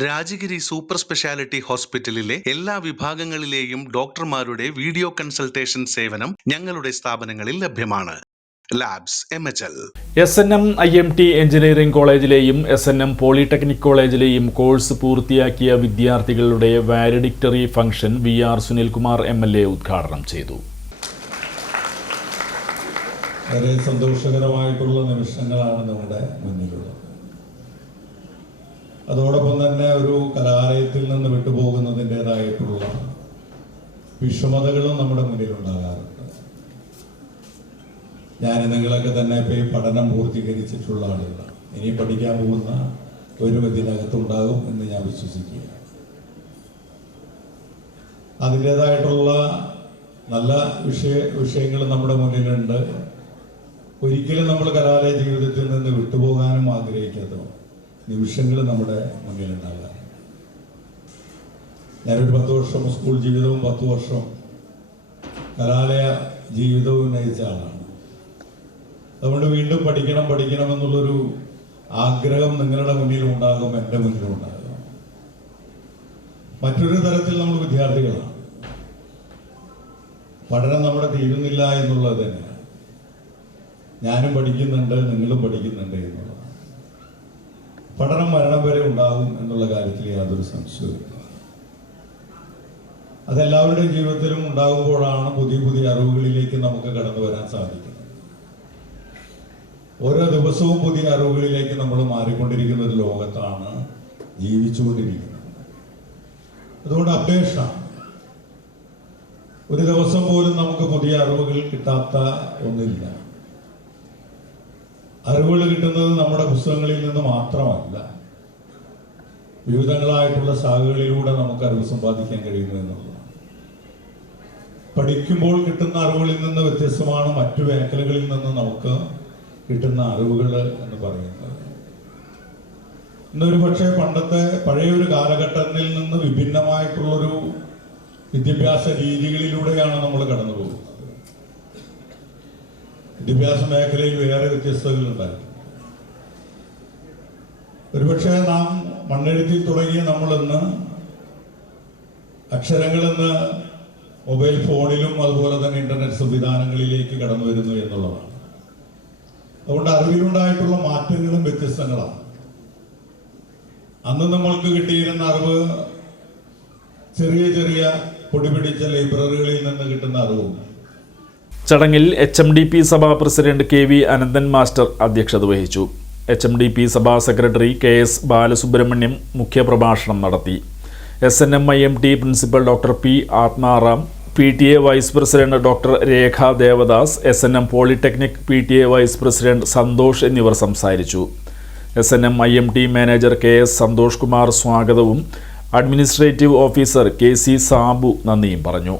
Rajagiri super speciality ഹോസ്പിറ്റലിലെ എല്ലാ വിഭാഗങ്ങളിലെയും ഡോക്ടർമാരുടെ വീഡിയോ കൺസൾട്ടേഷൻ സേവനം ഞങ്ങളുടെ സ്ഥാപനങ്ങളിൽ ലഭ്യമാണ്. Labs M H L S N M I M T engineering കോളേജിലെയും S N M polytechnic കോളേജിലെയും കോഴ്സ് പൂർത്തിയാക്കിയ വിദ്യാർത്ഥികളുടെ valedictory function V R Sunilkumar M L A ഉദ്ഘാടനം ചെയ്തു. വളരെ സന്തോഷകരമായിട്ടുള്ള നിമിഷങ്ങളാണ് നമ്മുടെ മുന്നിലുള്ളത്. അതോടൊപ്പം തന്നെ ഒരു കലാലയത്തിൽ നിന്ന് വിട്ടുപോകുന്നതിന്റെതായിട്ടുള്ള വിഷമതകളും നമ്മുടെ മുന്നിലുണ്ടാകാറുണ്ട്. ഞാൻ നിങ്ങളൊക്കെ തന്നെ ഇപ്പോൾ ഈ പഠനം പൂർത്തീകരിച്ചിട്ടുള്ള ആളുകളാണ്. ഇനി പഠിക്കാൻ പോകുന്ന ഒരു ഇതിനകത്തുണ്ടാകും എന്ന് ഞാൻ വിശ്വസിക്കുക അതിന്റെതായിട്ടുള്ള നല്ല വിഷയ വിഷയങ്ങൾ നമ്മുടെ മുന്നിലുണ്ട്. ഒരിക്കലും നമ്മൾ കലാലയ ജീവിതത്തിൽ നിന്ന് വിട്ടുപോകാനും ആഗ്രഹിക്കാത്ത നിമിഷങ്ങൾ നമ്മുടെ മുന്നിലുണ്ടാകാം ഞാനൊരു പത്ത് വർഷം സ്കൂൾ ജീവിതവും പത്ത് വർഷം കലാലയ ജീവിതവും നയിച്ച ആളാണ്. അതുകൊണ്ട് വീണ്ടും പഠിക്കണം പഠിക്കണം എന്നുള്ളൊരു ആഗ്രഹം നിങ്ങളുടെ മുന്നിലും ഉണ്ടാകും എന്റെ മുന്നിലും ഉണ്ടാകും. മറ്റൊരു തരത്തിൽ നമ്മൾ വിദ്യാർത്ഥികളാണ്. പഠനം നമ്മുടെ തീരുന്നില്ല എന്നുള്ളത് തന്നെയാണ്. ഞാനും പഠിക്കുന്നുണ്ട് നിങ്ങളും പഠിക്കുന്നുണ്ട് എന്നുള്ളതാണ് പഠനം മരണം വരെ ഉണ്ടാകും എന്നുള്ള കാര്യത്തിൽ യാതൊരു സംശയവും അതെല്ലാവരുടെ ജീവിതത്തിലും ഉണ്ടാകുമ്പോഴാണ് പുതിയ പുതിയ അറിവുകളിലേക്ക് നമുക്ക് കടന്നു വരാൻ സാധിക്കുന്നത്. ഓരോ ദിവസവും പുതിയ അറിവുകളിലേക്ക് നമ്മൾ മാറിക്കൊണ്ടിരിക്കുന്ന ഒരു ലോകത്താണ് ജീവിച്ചുകൊണ്ടിരിക്കുന്നത്. അതുകൊണ്ട് അപ്ഡേഷനാണ് ഒരു ദിവസം പോലും നമുക്ക് പുതിയ അറിവുകൾ കിട്ടാത്ത ഒന്നില്ല. അറിവുകൾ കിട്ടുന്നത് നമ്മുടെ പുസ്തകങ്ങളിൽ നിന്ന് മാത്രമല്ല. വിവിധങ്ങളായിട്ടുള്ള ശാഖകളിലൂടെ നമുക്ക് അറിവ് സമ്പാദിക്കാൻ കഴിയുന്നു എന്നുള്ളതാണ്. പഠിക്കുമ്പോൾ കിട്ടുന്ന അറിവുകളിൽ നിന്ന് വ്യത്യസ്തമാണ് മറ്റു മേഖലകളിൽ നിന്ന് നമുക്ക് കിട്ടുന്ന അറിവുകൾ എന്ന് പറയുന്നത്. ഇന്നൊരു പക്ഷേ പണ്ടത്തെ പഴയൊരു കാലഘട്ടത്തിൽ നിന്ന് വിഭിന്നമായിട്ടുള്ളൊരു വിദ്യാഭ്യാസ രീതികളിലൂടെയാണ് നമ്മൾ കടന്നു പോകുന്നത് വിദ്യാഭ്യാസ മേഖലയിൽ വേറെ വ്യത്യസ്തതകളുണ്ടായി ഒരുപക്ഷെ നാം മണ്ണെഴുത്തിൽ തുടങ്ങിയ നമ്മളിന്ന് അക്ഷരങ്ങളിന്ന് മൊബൈൽ ഫോണിലും അതുപോലെ തന്നെ ഇന്റർനെറ്റ് സംവിധാനങ്ങളിലേക്ക് കടന്നു വരുന്നു എന്നുള്ളതാണ്. അതുകൊണ്ട് അറിവിലുണ്ടായിട്ടുള്ള മാറ്റങ്ങളും വ്യത്യസ്തങ്ങളാണ്. അന്ന് നമ്മൾക്ക് കിട്ടിയിരുന്ന അറിവ് ചെറിയ ചെറിയ പൊടിപിടിച്ച ലൈബ്രറികളിൽ നിന്ന് കിട്ടുന്ന അറിവും ചടങ്ങിൽ H M D P Sabha president K V Ananthan master അധ്യക്ഷത വഹിച്ചു. H M D P Sabha secretary K S Balasubramaniam മുഖ്യപ്രഭാഷണം നടത്തി. S N M I M T principal doctor P Atmaram P T A vice president doctor Rekha Devadas S N M polytechnic P T A vice president Santhosh എന്നിവർ സംസാരിച്ചു. S N M I M T manager K S Santhosh Kumar സ്വാഗതവും administrative officer K C Sabu നന്ദിയും പറഞ്ഞു.